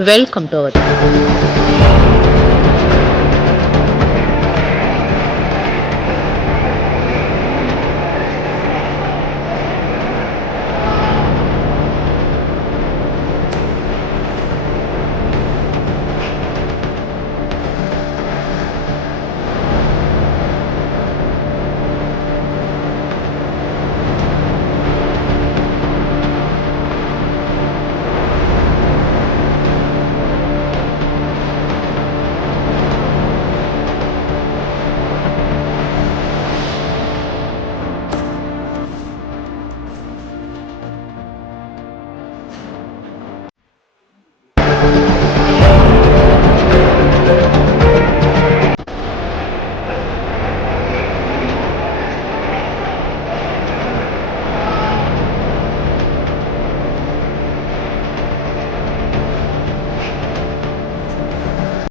welcome to our